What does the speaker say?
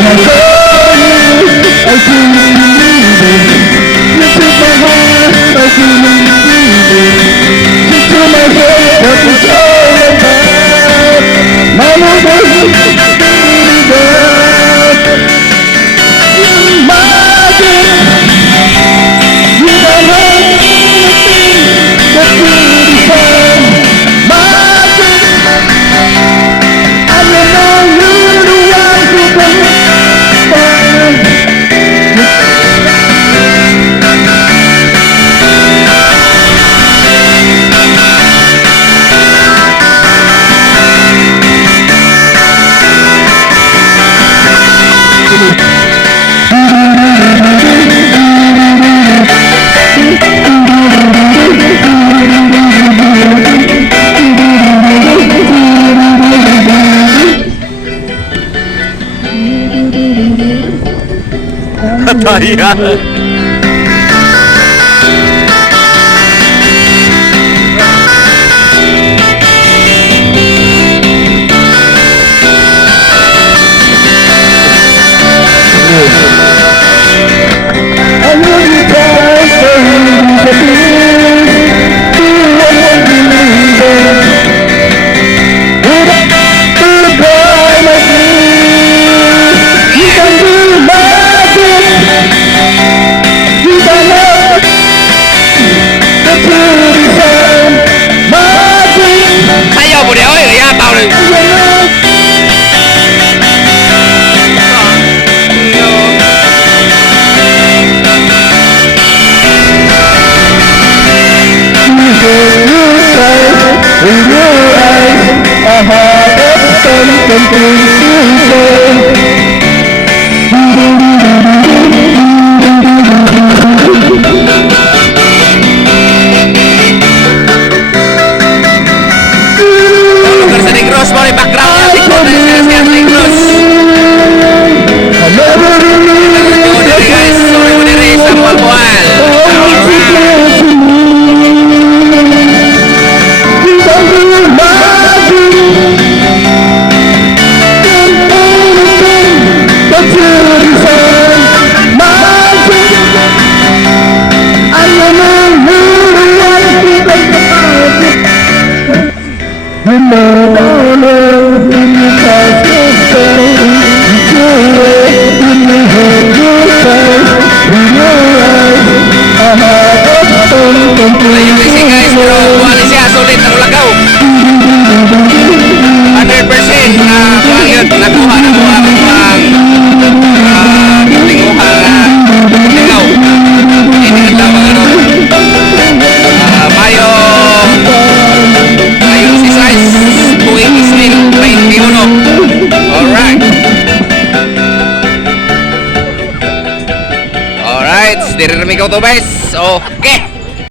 I saw you, I couldn't believe it. You took my heart, I couldn't believe it. You took my head, what was all about. My love was really bad. Magic, you don't have anything that could define. Magic, and you know you're the one who can find. Taya. I know you tried so to be what you believe in. Without the boy like me, you can do magic. You can have the truth inside. Magic. Ayaw mo niya, oy, kaya tao rin. In your eyes, a heart of something to Lugar sa Negros mo, yung background niya, si Contreras niya, Negros. Sorry guys, sorry mo nire sa Malbual. Ayun kasi guys, pero buwan siya, sulit ang lagaw. 100% na buwan yun, nakuha ang tinguhang hindi ka tama ano. Mayo si size, tuwing ismil, 21. Alright. Alright, diri rin ikaw to guys. Okay.